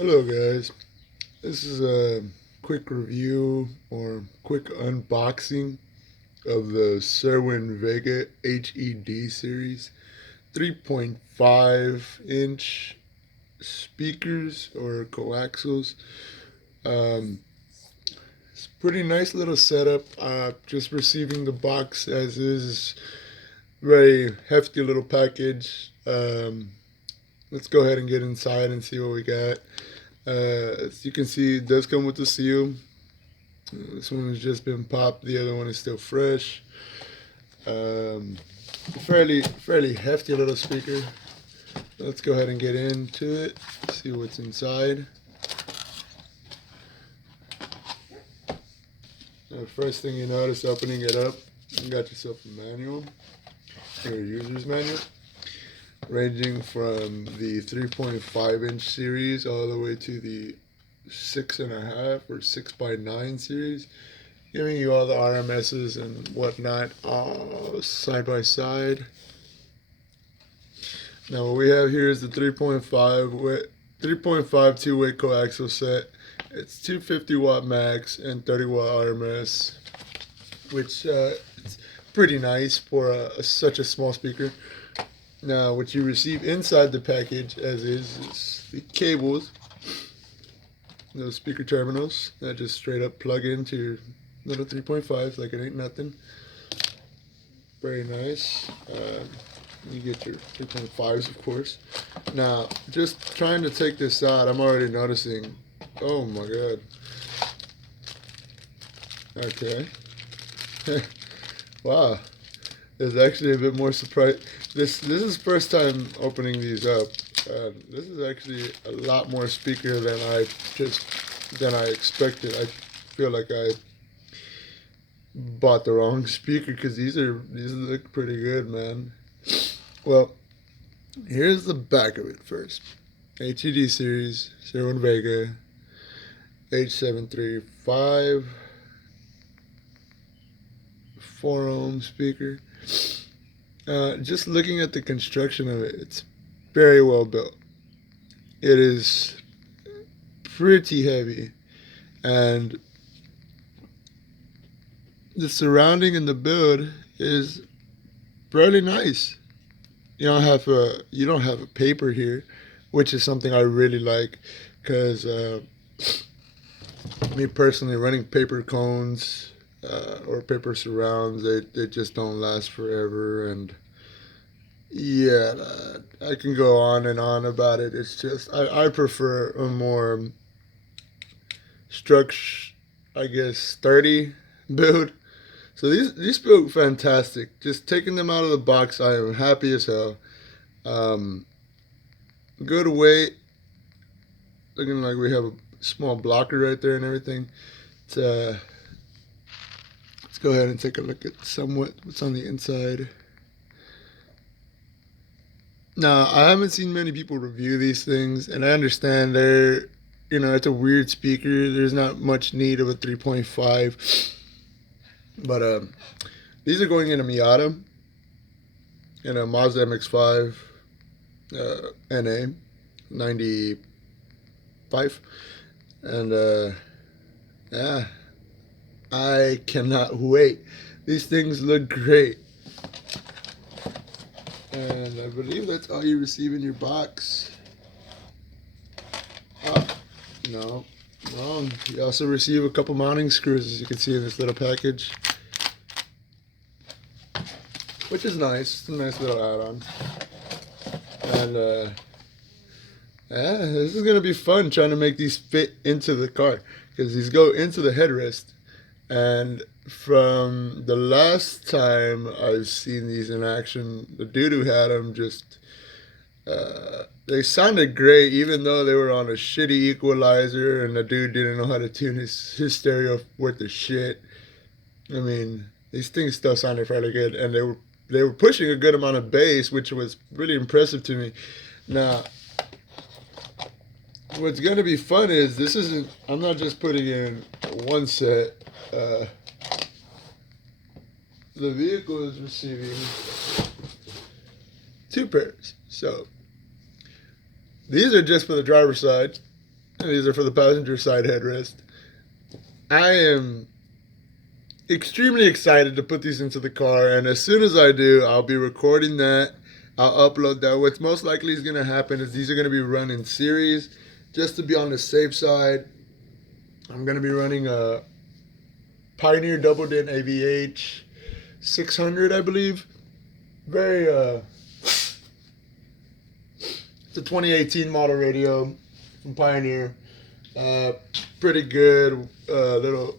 Hello guys, this is a quick review or quick unboxing of the Cerwin Vega HED Series 3.5 inch speakers or coaxials. Um, it's a pretty nice little setup. Just receiving the box as is, very hefty little package. Let's go ahead and get inside and see what we got. As you can see, it does come with the seal. This one has just been popped. The other one is still fresh. Um, fairly hefty little speaker. Let's go ahead and get into it. See what's inside. First thing you notice opening it up, you got yourself a manual, or a user's manual, ranging from the 3.5 inch series all the way to the 6.5 or 6x9 series, giving you all the RMSs and whatnot all side by side. Now what we have here is the 3.5 two-way coaxial set. It's 250 watt max and 30 watt RMS, which it's pretty nice for such a small speaker. Now what you receive inside the package as is the cables, those speaker terminals that just straight up plug into your little 3.5s like it ain't nothing. Very nice. You get your 3.5s, of course. Now, just trying to take this out, I'm already noticing, oh my god. Okay. Wow. There's actually a bit more surprise. This is first time opening these up. This is actually a lot more speaker than I expected. I feel like I bought the wrong speaker because these look pretty good, man. Well, here's the back of it first. HED Series, Cerwin Vega, H735, 4-ohm speaker. Just looking at the construction of it, it's very well built. It is pretty heavy, and the surrounding in the build is fairly nice. You don't have a paper here, which is something I really like, because me personally, running paper cones or paper surrounds, they just don't last forever. And yeah, I can go on and on about it. It's just I prefer a more structure, I guess, sturdy build. So these feel fantastic. Just taking them out of the box, I am happy as hell. Good weight. Looking like we have a small blocker right there and everything. Let's go ahead and take a look at somewhat what's on the inside. Now, I haven't seen many people review these things, and I understand it's a weird speaker. There's not much need of a 3.5. But these are going in a Miata, in a Mazda MX-5 NA 95, and yeah, I cannot wait. These things look great, and I believe that's all you receive in your box. Oh, no, wrong. You also receive a couple mounting screws, as you can see in this little package, which is nice. It's a nice little add-on. And yeah, this is gonna be fun trying to make these fit into the car, because these go into the headrest. And from the last time I've seen these in action, the dude who had them they sounded great, even though they were on a shitty equalizer, and the dude didn't know how to tune his stereo worth the shit. I mean, these things still sounded fairly good, and they were pushing a good amount of bass, which was really impressive to me. Now, what's gonna be fun is I'm not just putting in one set. The vehicle is receiving 2 pairs. So these are just for the driver's side, And these are for the passenger side headrest. I am extremely excited to put these into the car, and as soon as I do, I'll be recording that. I'll upload that. What's most likely is going to happen is these are going to be run in series, just to be on the safe side. I'm going to be running a Pioneer Double Din AVH 600, I believe. Very, it's a 2018 model radio from Pioneer. Pretty good little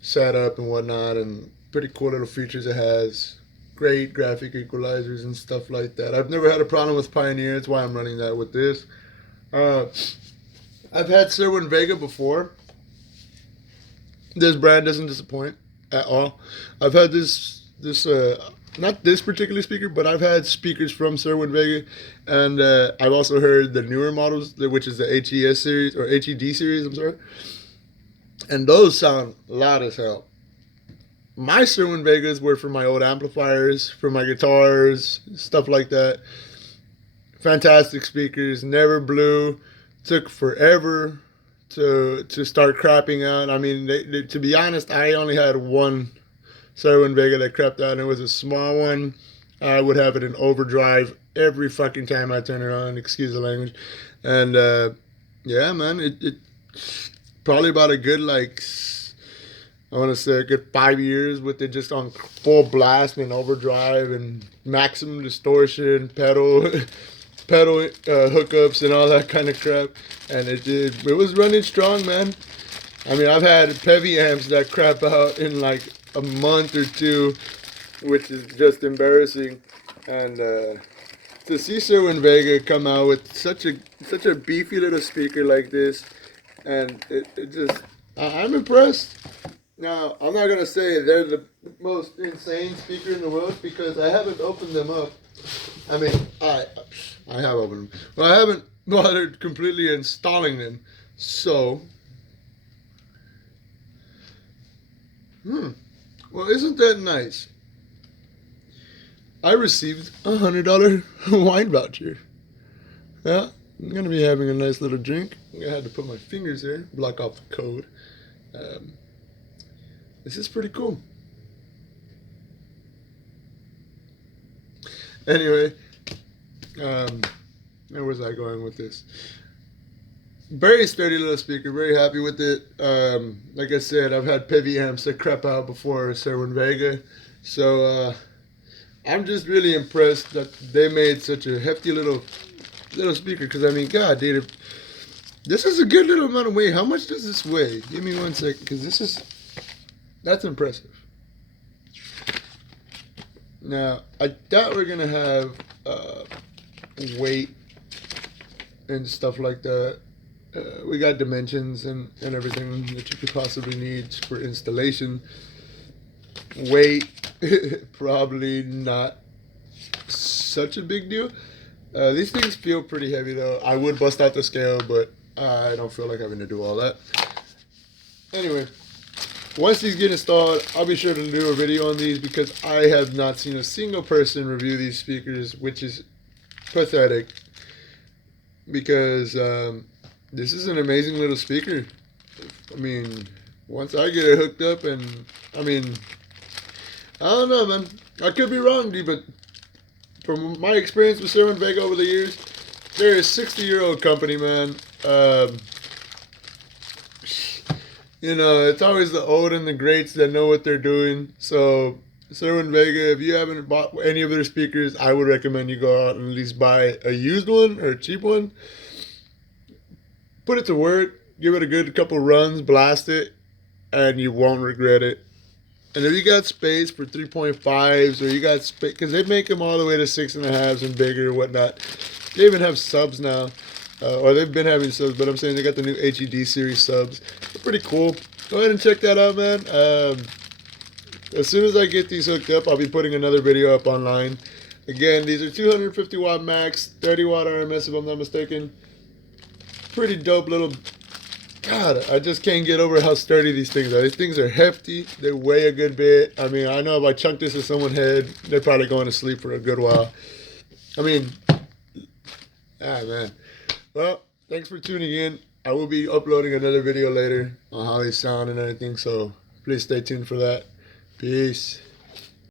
setup and whatnot, and pretty cool little features it has. Great graphic equalizers and stuff like that. I've never had a problem with Pioneer. That's why I'm running that with this. I've had Cerwin Vega before. This brand doesn't disappoint at all. I've had this not this particular speaker, but I've had speakers from Cerwin Vega, and I've also heard the newer models, which is the HES series or HED series. I'm sorry, and those sound loud as hell. My Cerwin Vegas were for my old amplifiers, for my guitars, stuff like that. Fantastic speakers, never blew. Took forever to start crapping out. I mean, to be honest, I only had one Cerwin Vega that crapped out, and it was a small one. I would have it in overdrive every fucking time I turn it on, excuse the language. And yeah, man, it probably about a good, like, I want to say a good 5 years with it just on full blast and overdrive and maximum distortion, pedal hookups and all that kind of crap. And it was running strong, man. I mean, I've had Pevy amps that crap out in like a month or two, which is just embarrassing. And to see Cerwin Vega come out with such a beefy little speaker like this, and it just, I'm impressed. Now, I'm not going to say they're the most insane speaker in the world because I haven't opened them up. I mean, I have opened them. But I haven't bothered completely installing them. So, well, isn't that nice? I received a $100 wine voucher. Yeah, I'm going to be having a nice little drink. I had to put my fingers there, block off the code. This is pretty cool. Anyway, where was I going with this? Very sturdy little speaker, very happy with it. Like I said, I've had Pevy amps that crap out before Cerwin Vega. So I'm just really impressed that they made such a hefty little speaker. Because I mean, God, dude, this is a good little amount of weight. How much does this weigh? Give me 1 second, because that's impressive. Now, I thought we are going to have weight and stuff like that. We got dimensions and everything that you could possibly need for installation. Weight, probably not such a big deal. These things feel pretty heavy though. I would bust out the scale, but I don't feel like having to do all that. Anyway, once these get installed, I'll be sure to do a video on these because I have not seen a single person review these speakers, which is pathetic. Because this is an amazing little speaker. I mean, once I get it hooked up, and I mean, I don't know, man. I could be wrong, dude, but from my experience with Cerwin Vega over the years, they're a 60-year-old company, man. You know, it's always the old and the greats that know what they're doing. So, Cerwin Vega, if you haven't bought any of their speakers, I would recommend you go out and at least buy a used one or a cheap one. Put it to work, give it a good couple runs, blast it, and you won't regret it. And if you got space for 3.5s, or you got space, because they make them all the way to 6.5s and bigger and whatnot. They even have subs now. Or they've been having subs, but I'm saying they got the new HED Series subs. They're pretty cool. Go ahead and check that out, man. As soon as I get these hooked up, I'll be putting another video up online. Again, these are 250 watt max, 30 watt RMS if I'm not mistaken. Pretty dope little... God, I just can't get over how sturdy these things are. These things are hefty. They weigh a good bit. I mean, I know if I chunk this in someone's head, they're probably going to sleep for a good while. I mean... man. Well, thanks for tuning in. I will be uploading another video later on how they sound and everything, so please stay tuned for that. Peace.